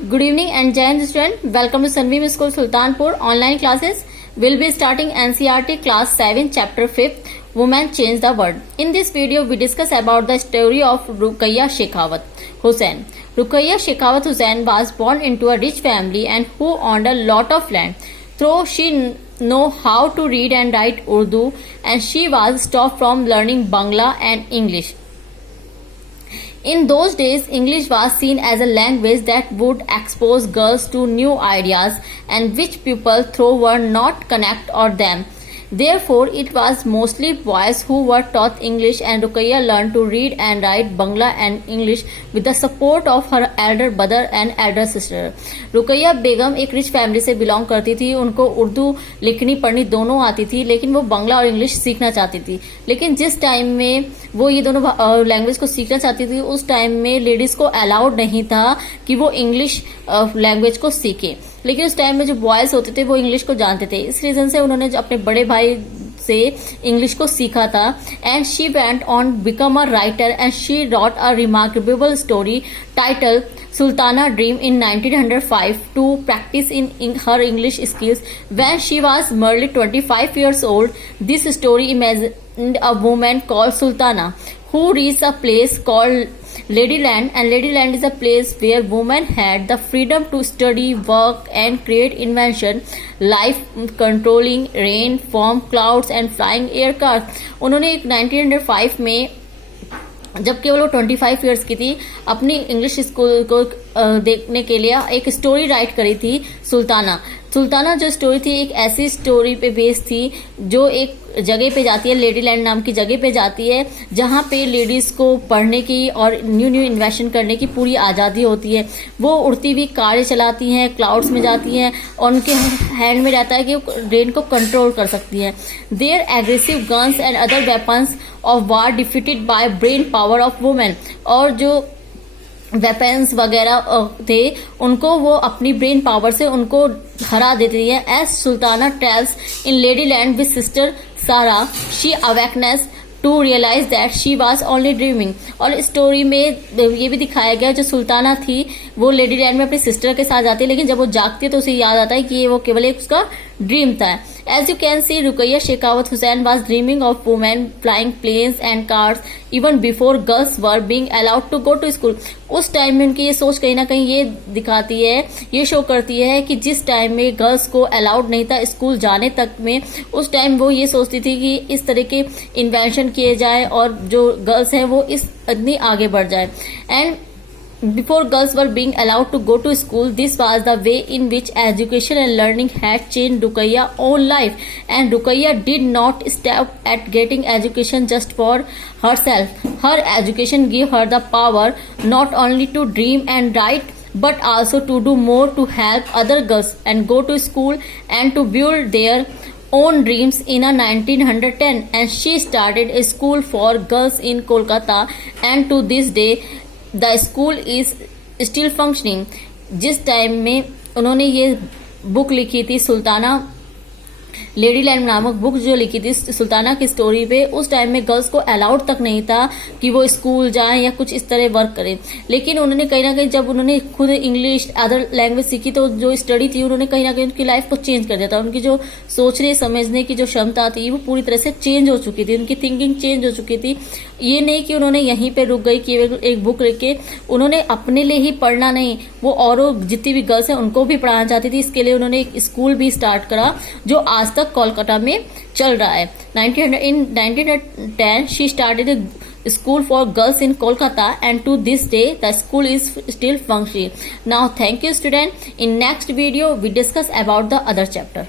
Good evening and Jai Hind student. Welcome to Sunbeam School Sultanpur. Online classes will be starting NCERT class 7 chapter 5 Women Change the World. In this video we discuss about the story of Ruqayya Shekhawat Hussain. Ruqayya Shekhawat Hussain was born into a rich family and who owned a lot of land. Though she know how to read and write Urdu, and she was stopped from learning Bangla and English. In those days, English was seen as a language that would expose girls to new ideas and which people thought were not connect or them. Therefore, it was mostly boys who were taught English, and Ruqayya learned to read and write Bangla and English with the support of her elder brother and elder sister. Ruqaiya Begum एक rich family से belong करती थी. उनको उर्दू लिखनी पढ़नी दोनों आती थी, लेकिन वो बांग्ला और इंग्लिश सीखना चाहती थी. लेकिन जिस टाइम में वो ये दोनों लैंग्वेज को सीखना चाहती थी, उस टाइम में लेडीज को अलाउड नहीं था कि वो इंग्लिश लैंग्वेज को सीखे. लेकिन उस टाइम में जो बॉयज होते थे वो इंग्लिश को जानते थे. इस रीजन से उन्होंने अपने बड़े भाई से इंग्लिश को सीखा था. And she went on become a writer and she wrote a remarkable story title Sultana Dream in 1905 to practice in her English skills. When she was merely 25 years old, this story imagined a woman called Sultana who reached a place called Ladyland, and Ladyland is a place where women had the freedom to study, work and create invention, life controlling rain, form clouds and flying aircraft. उन्होंने 1905 में जब केवल वो 25 years की थी, अपनी English school को देखने के लिए एक स्टोरी राइट करी थी सुल्ताना जो स्टोरी थी एक ऐसी स्टोरी पे बेस्ड थी जो एक जगह पे जाती है, लेडीलैंड नाम की जगह पे जाती है, जहाँ पे लेडीज को पढ़ने की और न्यू इन्वेंशन करने की पूरी आज़ादी होती है. वो उड़ती हुई कारें चलाती हैं, क्लाउड्स में जाती हैं और उनके हैंड में रहता है कि वो रेन को कंट्रोल कर सकती हैं. Their aggressive guns and other weapons of war defeated by brain power of women. और जो वेपन्स वगैरह थे उनको वो अपनी ब्रेन पावर से उनको हरा देती है. As Sultana tells in Ladyland with sister Sara, she awakens to realize that she was only dreaming. और स्टोरी में ये भी दिखाया गया जो सुल्ताना थी वो लेडीलैंड में अपनी सिस्टर के साथ जाती है, लेकिन जब वो जागती है तो उसे याद आता है कि ये वो केवल एक उसका ड्रीम था. As you can see, Ruqayya Shekhawat Hussain was dreaming of women flying planes and cars even before girls were being allowed to go to school. उस टाइम में उनकी ये सोच कहीं ना कहीं ये दिखाती है, ये शो करती है कि जिस टाइम में गर्ल्स को अलाउड नहीं था स्कूल जाने तक में, उस टाइम वो ये सोचती थी कि इस तरह के इन्वेंशन किए जाए और जो गर्ल्स हैं वो इस इतनी आगे बढ़ जाए. And before girls were being allowed to go to school, this was the way in which education and learning had changed Ruqayya's own life. And Ruqayya did not stop at getting education just for herself. Her education gave her the power not only to dream and write, but also to do more to help other girls and go to school and to build their own dreams in 1910. And she started a school for girls in Kolkata, and to this day the school is still functioning. जिस time में उन्होंने ये book लिखी थी सुल्ताना लेडीलैंड नामक book जो लिखी थी सुल्ताना की स्टोरी पे, उस टाइम में गर्ल्स को अलाउड तक नहीं था कि वो स्कूल जाएं या कुछ इस तरह वर्क करें. लेकिन उन्होंने कहीं ना कहीं जब उन्होंने खुद इंग्लिश अदर लैंग्वेज सीखी तो जो स्टडी थी उन्होंने कहीं ना कहीं उनकी लाइफ को चेंज कर दिया था. उनकी जो सोचने समझने की जो क्षमता थी वो पूरी तरह से चेंज हो चुकी थी, उनकी थिंकिंग चेंज हो चुकी थी. ये नहीं कि उन्होंने यहीं पे रुक गई कि एक बुक लिख के उन्होंने अपने लिए ही पढ़ना नहीं, वो और जितनी भी गर्ल्स हैं उनको भी पढ़ाना चाहती थी. इसके लिए उन्होंने एक स्कूल भी स्टार्ट करा जो आज तक कोलकाता में चल रहा है. in 1910 she started a school for girls in Kolkata, and to this day the school is still functioning. Now thank you student. In next video we discuss about the other chapter.